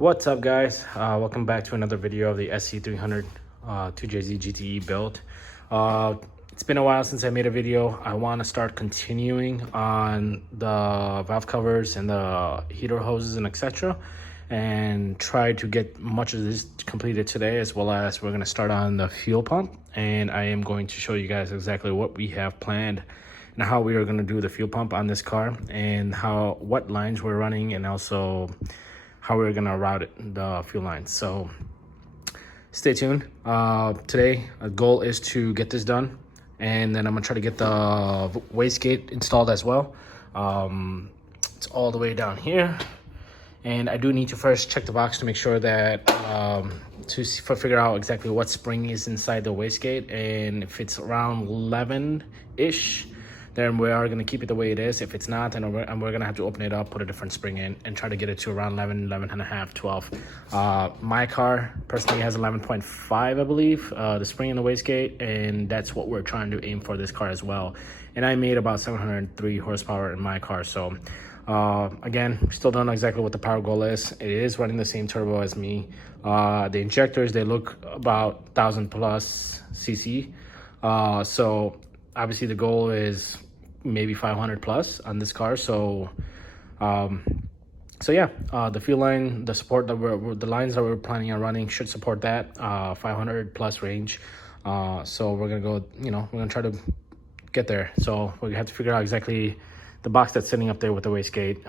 What's up, guys? Welcome back to another video of the SC300 2JZGTE build. It's been a while since I made a video. I want to start continuing on the valve covers and the heater hoses and etc. and try to get much of this completed today, as well as we're going to start on the fuel pump, and I am going to show you guys exactly what we have planned and how we are going to do the fuel pump on this car, and what lines we're running, and also how we're gonna route it, the fuel lines. So stay tuned. Today, our goal is to get this done, and then I'm gonna try to get the wastegate installed as well. It's all the way down here, and I do need to first check the box to make sure that figure out exactly what spring is inside the wastegate, and if it's around 11-ish, then we are going to keep it the way it is. If it's not, then we're going to have to open it up, put a different spring in, and try to get it to around 11 and a half, 12. My car personally has 11.5, I believe, the spring in the wastegate, and that's what we're trying to aim for this car as well. And I made about 703 horsepower in my car. So again, we still don't know exactly what the power goal is. It is running the same turbo as me. The injectors, they look about 1,000 plus cc. So obviously the goal is maybe 500 plus on this car. So yeah, the fuel line, the support that the lines that we're planning on running should support that 500 plus range. So we're gonna go, we're gonna try to get there. So we have to figure out exactly the box that's sitting up there with the wastegate,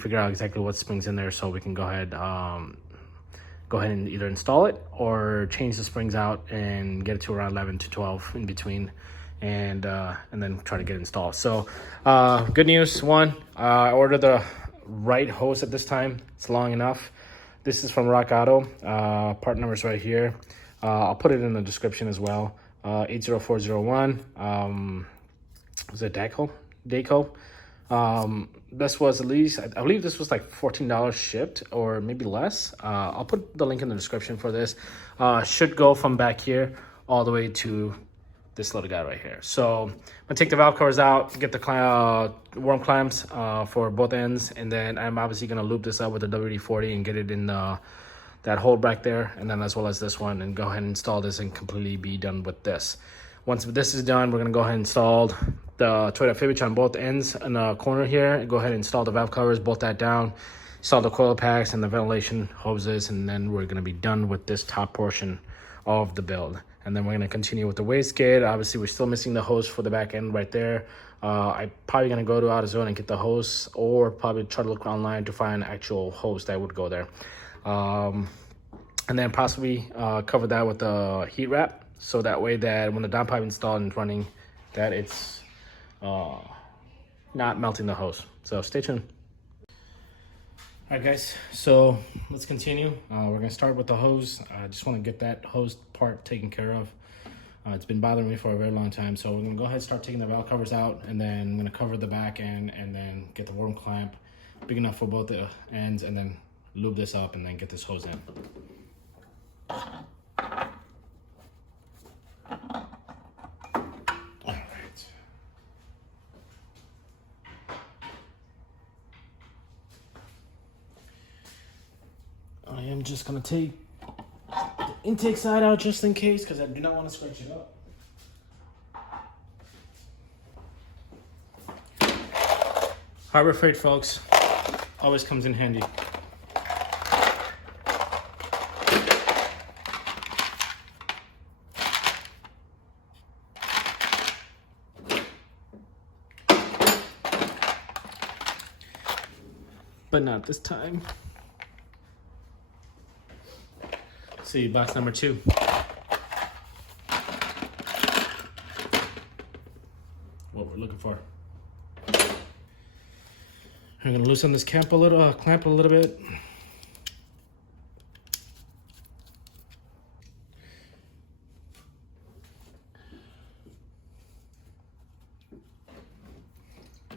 figure out exactly what springs in there, so we can go ahead and either install it or change the springs out and get it to around 11 to 12 in between, and then try to get it installed. So good news, one, I ordered the right hose at this time. It's long enough. This is from Rock Auto. Part number's right here. I'll put it in the description as well. 80401. Was it Daco? This was at least, I believe this was like $14 shipped, or maybe less. I'll put the link in the description for this. Should go from back here all the way to this little guy right here. So I'm gonna take the valve covers out, get the worm clamps for both ends, and then I'm obviously gonna loop this up with the WD-40 and get it in that hole back there, and then as well as this one, and go ahead and install this and completely be done with this. Once this is done, we're gonna go ahead and install the Toyota Fibich on both ends in the corner here. Go ahead and install the valve covers, bolt that down, install the coil packs and the ventilation hoses, and then we're gonna be done with this top portion of the build. And then we're going to continue with the wastegate. Obviously, we're still missing the hose for the back end right there. I'm probably going to go to AutoZone and get the hose, or probably try to look online to find an actual hose that would go there. And then possibly cover that with the heat wrap, so that way that when the downpipe installed and running, that it's not melting the hose. So stay tuned. All right, guys, so let's continue. We're gonna start with the hose. I just wanna get that hose part taken care of. It's been bothering me for a very long time. So we're gonna go ahead and start taking the valve covers out, and then I'm gonna cover the back end, and then get the worm clamp big enough for both the ends, and then lube this up, and then get this hose in. I am just gonna take the intake side out just in case, because I do not want to scratch it up. Harbor Freight, folks, always comes in handy. But not this time. See, box number 2. What we're looking for. I'm gonna loosen this clamp a little bit.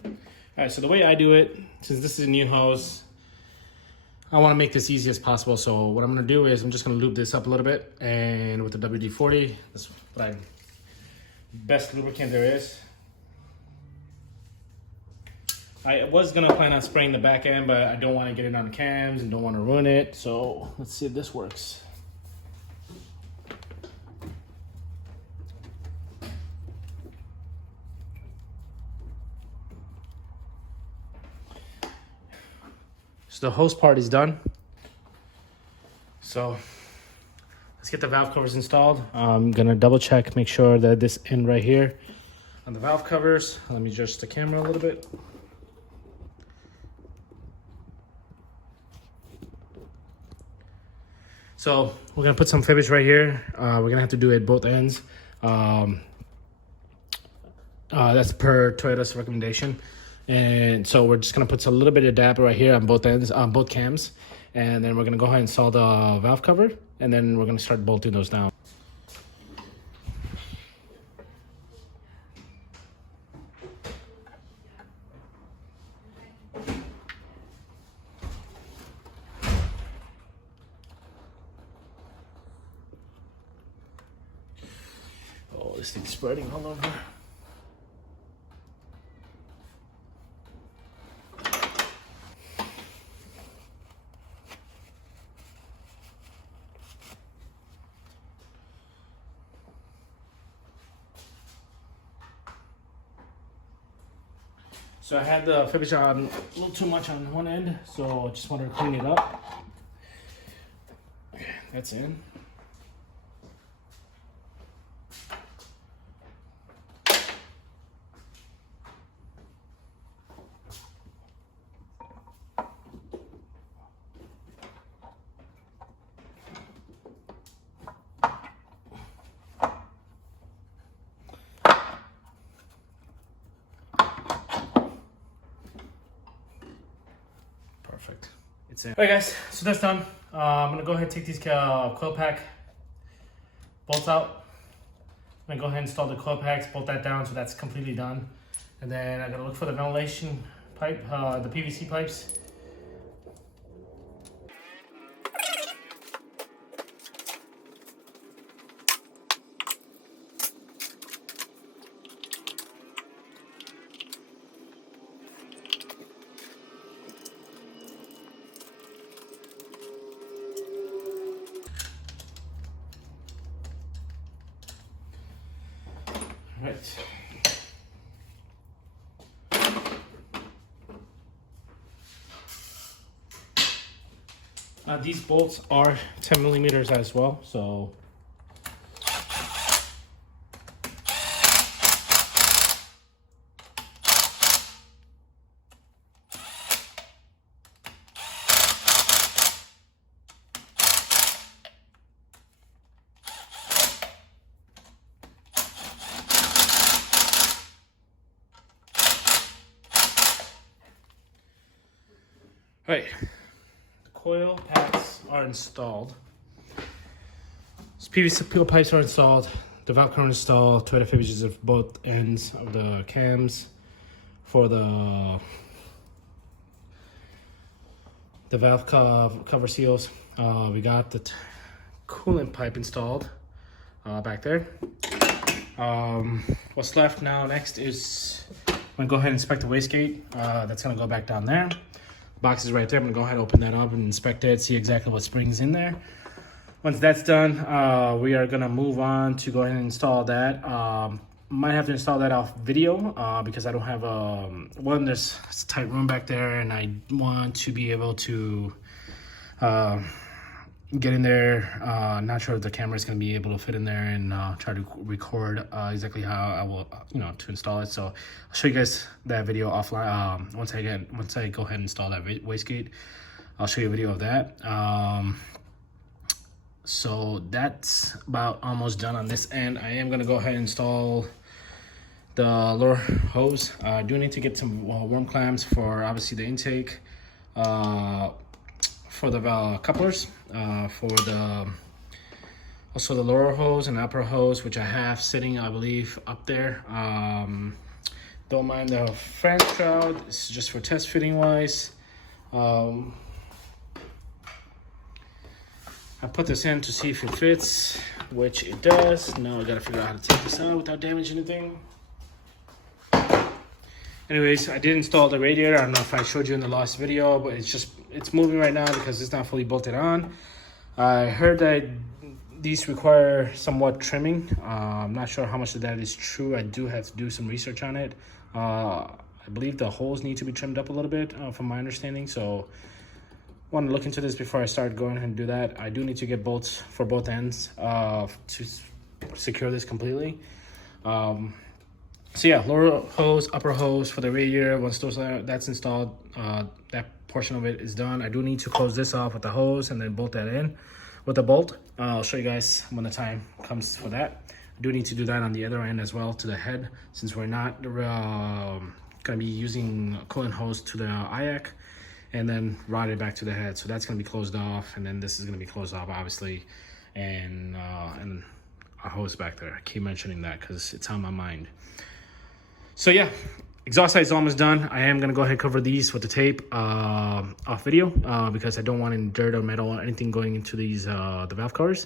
All right, so the way I do it, since this is a new hose, I want to make this easy as possible. So what I'm going to do is I'm just going to lube this up a little bit, and with the WD-40, that's what best lubricant there is. I was gonna plan on spraying the back end, but I don't want to get it on the cams and don't want to ruin it. So let's see if this works. So the hose part is done. So let's get the valve covers installed. I'm gonna double check, make sure that this end right here on the valve covers. Let me adjust the camera a little bit. So we're gonna put some fibbage right here. We're gonna have to do it both ends. That's per Toyota's recommendation. And so we're just gonna put a little bit of dab right here on both ends, on both cams. And then we're gonna go ahead and install the valve cover. And then we're gonna start bolting those down. Oh, this thing's spreading all over. So I had the fibbage on a little too much on one end, so I just wanted to clean it up. Okay, that's in. Perfect. It's in. All right, guys. So that's done. I'm gonna go ahead and take these coil pack bolts out. I'm gonna go ahead and install the coil packs, bolt that down, so that's completely done. And then I'm gonna look for the ventilation pipe, the PVC pipes. Right. These bolts are 10 millimeters as well, so right. The coil packs are installed. So PVC peel pipes are installed. The valve cover installed. Toyota fibbages of both ends of the cams. For the valve cover seals, we got the coolant pipe installed back there. What's left now next is I'm gonna go ahead and inspect the wastegate. That's gonna go back down there. Box is right there. I'm gonna go ahead and open that up and inspect it, see exactly what springs in there. Once that's done, we are gonna move on to go ahead and install that. Might have to install that off video because I don't have one, there's a tight room back there and I want to be able to get in there. Not sure if the camera is going to be able to fit in there and try to record exactly how I will, to install it. So I'll show you guys that video offline. Once I go ahead and install that wastegate, I'll show you a video of that. So that's about almost done on this end. I am going to go ahead and install the lower hose. I do need to get some worm clamps for obviously the intake. For the couplers, for the also the lower hose and upper hose, which I have sitting, I believe, up there. Don't mind the French shroud. This is just for test fitting wise. I put this in to see if it fits, which it does. Now I gotta figure out how to take this out without damaging anything. Anyways, I did install the radiator. I don't know if I showed you in the last video, but it's moving right now because it's not fully bolted on. I heard that these require somewhat trimming. I'm not sure how much of that is true. I do have to do some research on it. I believe the holes need to be trimmed up a little bit from my understanding. So I want to look into this before I start going ahead and do that. I do need to get bolts for both ends to secure this completely. So yeah, lower hose, upper hose for the radiator. Once that's installed, that portion of it is done. I do need to close this off with the hose and then bolt that in with the bolt. I'll show you guys when the time comes for that. I do need to do that on the other end as well to the head, since we're not going to be using a coolant hose to the IAC and then rod it back to the head. So that's going to be closed off, and then this is going to be closed off, obviously, and a hose back there. I keep mentioning that because it's on my mind. So yeah, exhaust side is almost done. I am gonna go ahead and cover these with the tape off video because I don't want any dirt or metal or anything going into these the valve covers.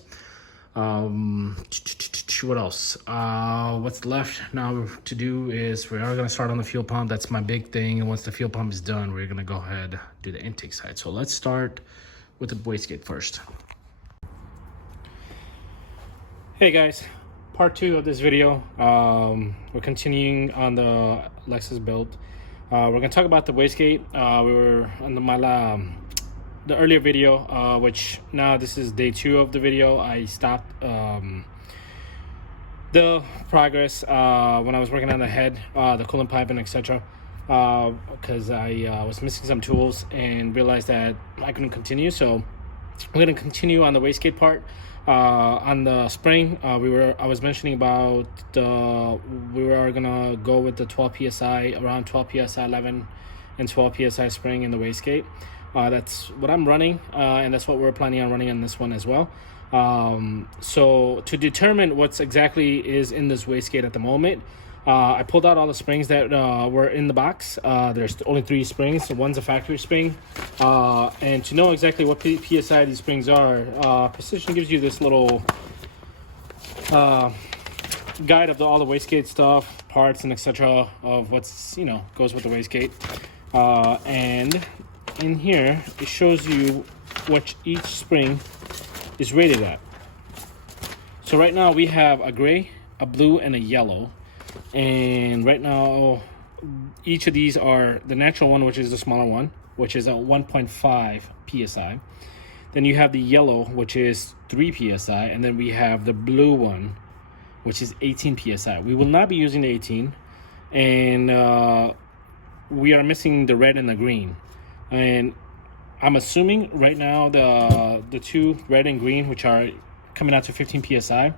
What else? What's left now to do is we are gonna start on the fuel pump. That's my big thing. And once the fuel pump is done, we're gonna go ahead do the intake side. So let's start with the wastegate first. Hey guys. Part 2 of this video. We're continuing on the Lexus build. We're gonna talk about the wastegate. We were on the earlier video, which now this is day 2 of the video. I stopped the progress when I was working on the head, the coolant pipe, and etc. Because I was missing some tools and realized that I couldn't continue. So we're gonna continue on the wastegate part. On the spring, I was mentioning about we were gonna go with the 12 psi, around 12 psi 11 and 12 psi spring in the wastegate. That's what I'm running, and that's what we're planning on running on this one as well. So to determine what's exactly is in this wastegate at the moment, I pulled out all the springs that were in the box. There's only 3 springs. One's a factory spring. And to know exactly what PSI these springs are, Precision gives you this little guide of all the wastegate stuff, parts, and etc. of what's, goes with the wastegate. And in here, it shows you what each spring is rated at. So right now we have a gray, a blue, and a yellow. And right now each of these are the natural one, which is the smaller one, which is a 1.5 psi. Then you have the yellow, which is 3 psi, and then we have the blue one, which is 18 psi. We will not be using the 18, and we are missing the red and the green. And I'm assuming right now the 2 red and green, which are coming out to 15 psi,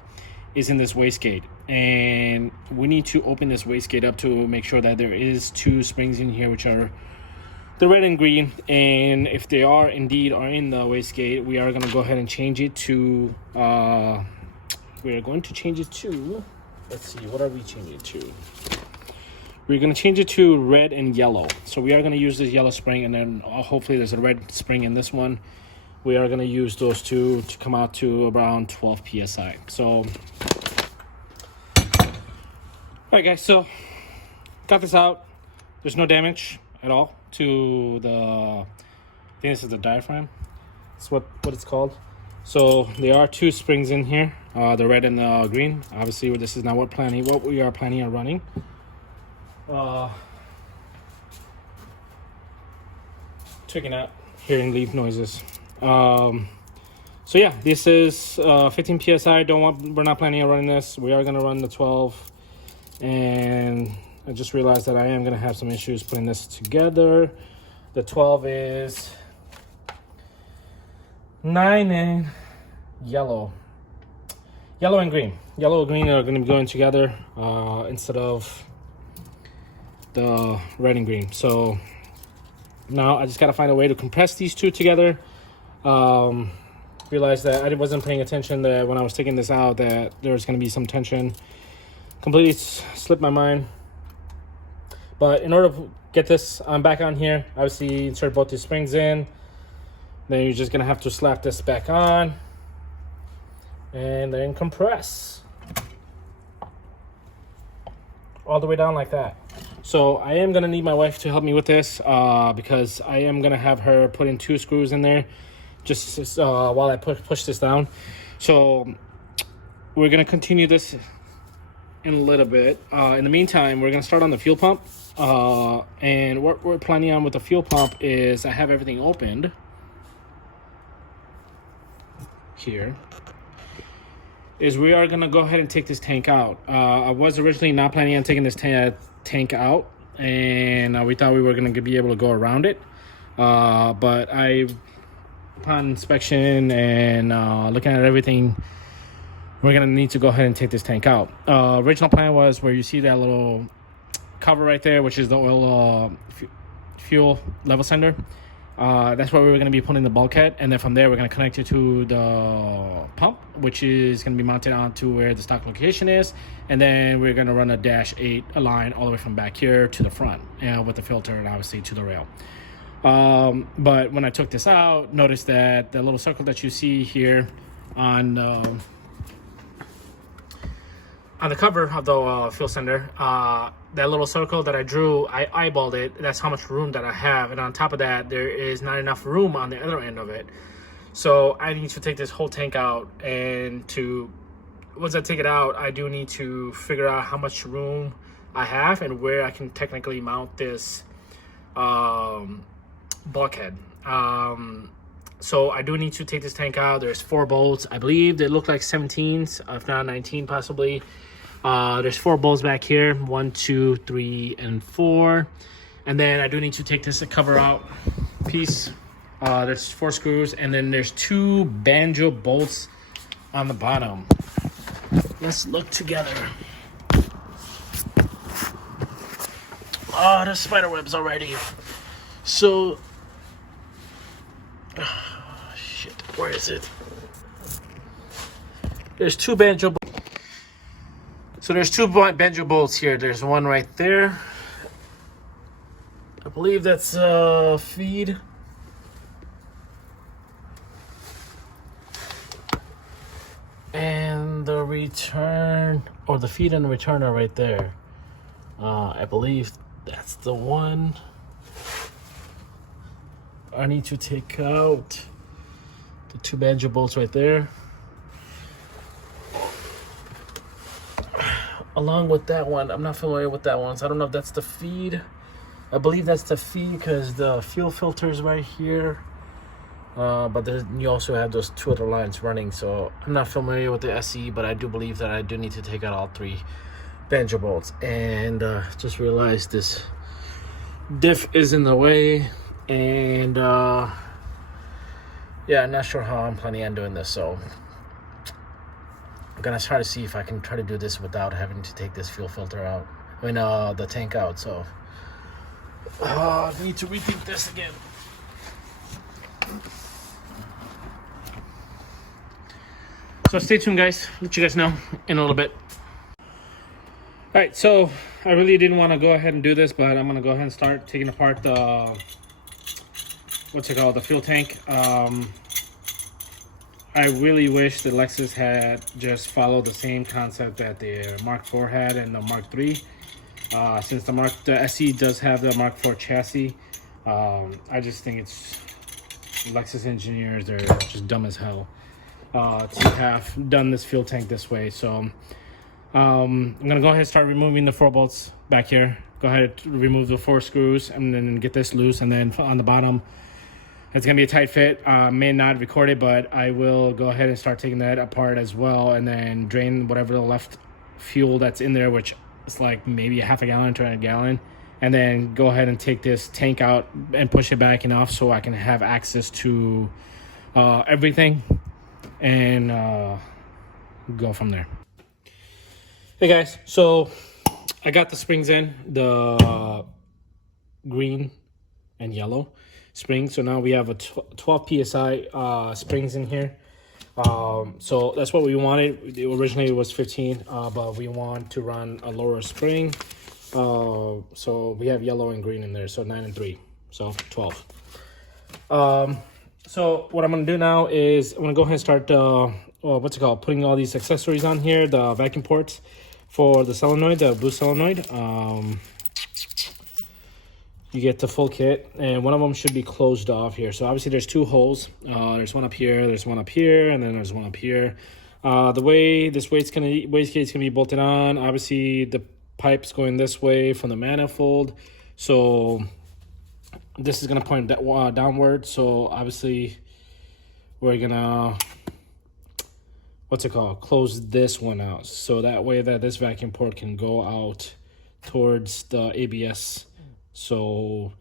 is in this wastegate. And we need to open this wastegate up to make sure that there is 2 springs in here, which are the red and green. And if they are indeed in the wastegate, we are going to go ahead and change it to let's see, what are we changing it to? We're going to change it to red and yellow. So we are going to use this yellow spring, and then hopefully there's a red spring in this one. We are going to use those 2 to come out to around 12 psi. So all right guys, so got this out. There's no damage at all to the, I think this is the diaphragm. That's what it's called. So there are 2 springs in here, the red and the green. Obviously this is not what we are planning on running. Checking out, hearing leaf noises. So yeah, this is 15 psi. We're not planning on running this. We are going to run the 12. And I just realized that I am going to have some issues putting this together. The 12 is 9 and yellow. Yellow and green. Yellow and green are going to be going together instead of the red and green. So now I just got to find a way to compress these 2 together. Realized that I wasn't paying attention that when I was taking this out that there was going to be some tension. Completely slipped my mind. But in order to get this back on here, obviously insert both the springs in. Then you're just gonna have to slap this back on and then compress all the way down like that. So I am gonna need my wife to help me with this because I am gonna have her put in 2 screws in there just while I push this down. So we're gonna continue this in a little bit. In the meantime, we're gonna start on the fuel pump. And what we're planning on with the fuel pump is I have everything opened here. Is we are gonna go ahead and take this tank out. I was originally not planning on taking this tank out, and we thought we were gonna be able to go around it. But upon inspection and looking at everything, we're gonna need to go ahead and take this tank out. Original plan was where you see that little cover right there, which is the oil fuel level sender. That's where we were going to be putting the bulkhead, and then from there we're going to connect it to the pump, which is going to be mounted onto where the stock location is, and then we're going to run a -8 line all the way from back here to the front, with the filter and obviously to the rail. But when I took this out, notice that the little circle that you see here on the cover of the fuel sender, that little circle that I drew, I eyeballed it. That's how much room that I have. And on top of that, there is not enough room on the other end of it. So I need to take this whole tank out. And once I take it out, I do need to figure out how much room I have and where I can technically mount this bulkhead. So I do need to take this tank out. There's 4 bolts. I believe they look like 17s, if not 19 possibly. There's 4 bolts back here, 1, 2, 3, and 4. And then I do need to take this cover out piece. There's 4 screws, and then there's 2 banjo bolts on the bottom. Let's look together. Oh, there's spider webs already. So, shit, where is it? There's 2 banjo bolts. So there's 2 banjo bolts here. There's one right there. I believe that's feed. And the return, or the feed and the return are right there. I believe that's the one I need to take out. The 2 banjo bolts right there. Along with that one, I'm not familiar with that one, so I don't know if that's the feed. I believe that's the feed because the fuel filter is right here. But you also have those 2 other lines running, so I'm not familiar with the SE, but I do believe that I do need to take out all 3 banjo bolts. And just realized this diff is in the way, and yeah, I'm not sure how I'm planning on doing this, so I'm gonna try to see if I can try to do this without having to take this fuel filter out. I mean, the tank out. So I need to repeat this again. So stay tuned, guys. Let you guys know in a little bit. All right, so I really didn't want to go ahead and do this, but I'm gonna go ahead and start taking apart the the fuel tank. I really wish the Lexus had just followed the same concept that the Mark IV had and the Mark III. Since the SE does have the Mark IV chassis, I just think it's Lexus engineers, they're just dumb as hell to have done this fuel tank this way. So I'm gonna go ahead and start removing the 4 bolts back here. Go ahead and remove the 4 screws and then get this loose, and then on the bottom it's gonna be a tight fit. May not record it, but I will go ahead and start taking that apart as well, and then drain whatever the left fuel that's in there, which is like maybe a half a gallon to a gallon, and then go ahead and take this tank out and push it back enough so I can have access to everything and go from there. Hey guys, so I got the springs in, the green and yellow springs. So now we have a 12 psi springs in here. So that's what we wanted. Originally it was 15, but we want to run a lower spring. So we have yellow and green in there, so 9 and 3, so 12. So what I'm gonna do now is I'm gonna go ahead and start putting all these accessories on here, the vacuum ports for the solenoid, the blue solenoid. you get the full kit, and one of them should be closed off here. So obviously there's two holes. There's one up here, there's one up here, and then there's one up here. The way this wastegate's gonna be bolted on, obviously the pipe's going this way from the manifold, so this is gonna point downward. So obviously we're gonna, what's it called, close this one out, so that way that this vacuum port can go out towards the ABS. So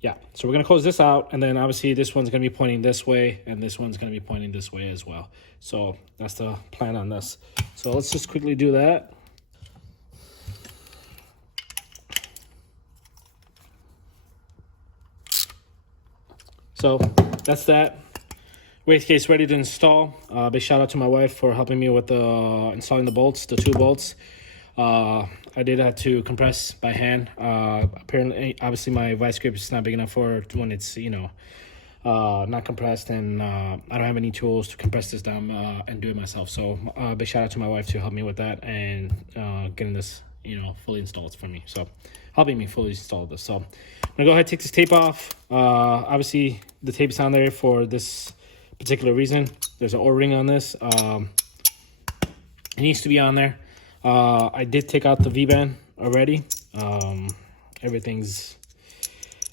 yeah, so we're gonna close this out, and then obviously this one's gonna be pointing this way, and this one's gonna be pointing this way as well. So that's the plan on this. So let's just quickly do that. So that's that. Wastegate's ready to install. Big shout out to my wife for helping me with installing the bolts, the 2 bolts. I did have to compress by hand. Apparently, obviously my vice grip is not big enough for it when it's, you know, not compressed, and I don't have any tools to compress this down and do it myself. So big shout out to my wife to help me with that and getting this, you know, fully installed for me. So helping me fully install this. So I'm gonna go ahead and take this tape off. Obviously the tape is on there for this particular reason. There's an O-ring on this. It needs to be on there. I did take out the V-band already. Everything's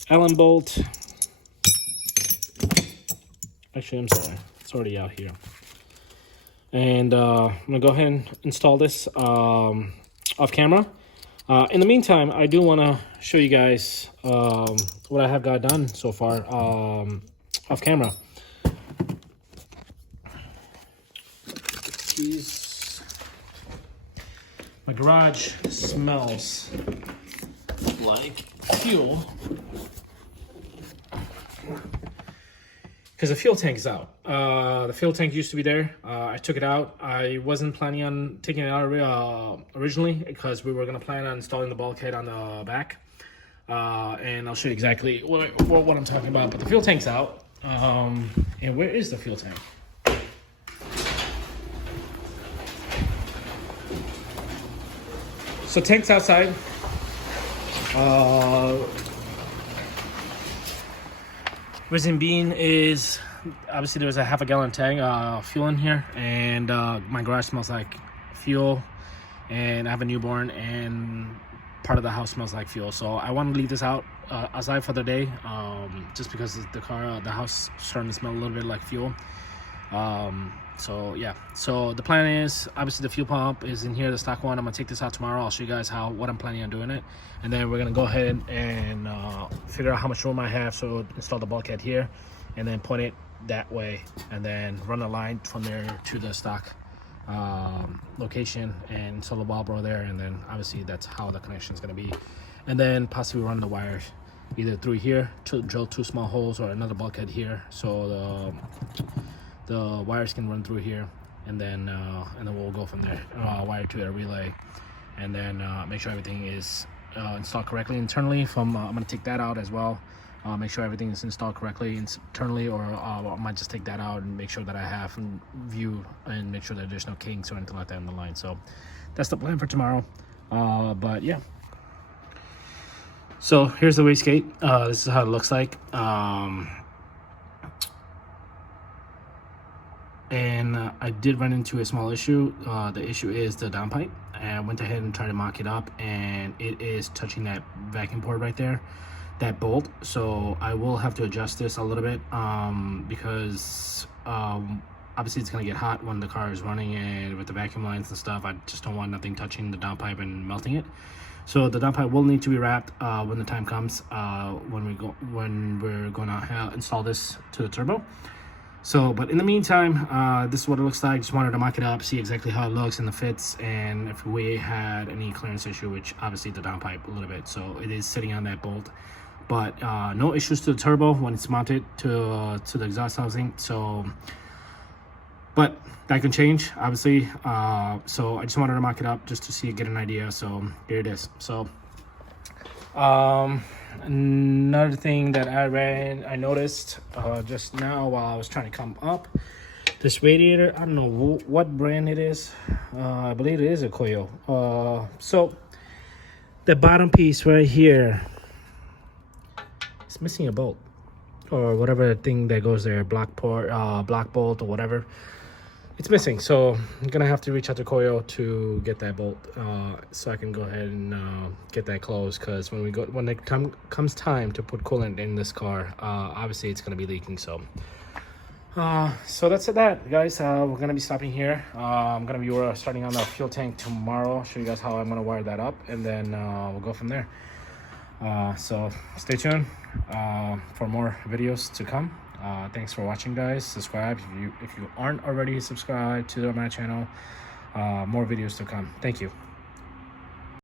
Allen bolt. Actually, I'm sorry, it's already out here. And I'm gonna go ahead and install this off camera. In the meantime, I do want to show you guys what I have got done so far off camera. My garage smells like fuel because the fuel tank is out. The fuel tank used to be there. I took it out. I wasn't planning on taking it out originally because we were going to plan on installing the bulkhead on the back. And I'll show you exactly what I'm talking about. But the fuel tank's out. And where is the fuel tank? So tank's outside. Reason being is obviously there's a half a gallon tank fuel in here, and my garage smells like fuel, and I have a newborn, and part of the house smells like fuel. So I want to leave this outside for the day, just because the house starting to smell a little bit like fuel. So yeah, so the plan is obviously the fuel pump is in here, the stock one. I'm gonna take this out tomorrow. I'll show you guys what I'm planning on doing it, and then we're gonna go ahead and figure out how much room I have, so install the bulkhead here and then point it that way, and then run a line from there to the stock location and install the wall bro there, and then obviously that's how the connection is gonna be, and then possibly run the wires either through here to drill 2 small holes or another bulkhead here, so the wires can run through here, and then we'll go from there. Wire to a relay, and then make sure everything is installed correctly internally. I'm gonna take that out as well. Make sure everything is installed correctly internally, or I might just take that out and make sure that I have view and make sure that there's no kinks or anything like that in the line. So that's the plan for tomorrow. But yeah. So here's the wastegate. This is how it looks like. And I did run into a small issue. The issue is the downpipe. I went ahead and tried to mock it up, and it is touching that vacuum port right there, that bolt. So I will have to adjust this a little bit because obviously it's gonna get hot when the car is running, and with the vacuum lines and stuff, I just don't want nothing touching the downpipe and melting it. So the downpipe will need to be wrapped when the time comes, when we're gonna install this to the turbo. So, but in the meantime, this is what it looks like. Just wanted to mock it up, see exactly how it looks and the fits, and if we had any clearance issue, which obviously the downpipe a little bit. So it is sitting on that bolt, but no issues to the turbo when it's mounted to the exhaust housing. So, but that can change, obviously. So I just wanted to mock it up just to get an idea. So here it is. So, another thing that I noticed just now while I was trying to come up, this radiator, I don't know what brand it is. I believe it is a Koyo. So the bottom piece right here, it's missing a bolt or whatever thing that goes there, black bolt or whatever. It's missing, so I'm gonna have to reach out to Koyo to get that bolt, so I can go ahead and get that closed. Because when it comes time to put coolant in this car, obviously it's gonna be leaking. So that's that, guys. We're gonna be stopping here. I'm gonna be starting on the fuel tank tomorrow. Show you guys how I'm gonna wire that up, and then we'll go from there. So stay tuned for more videos to come. Thanks for watching, guys. Subscribe if you aren't already subscribed to my channel. More videos to come. Thank you.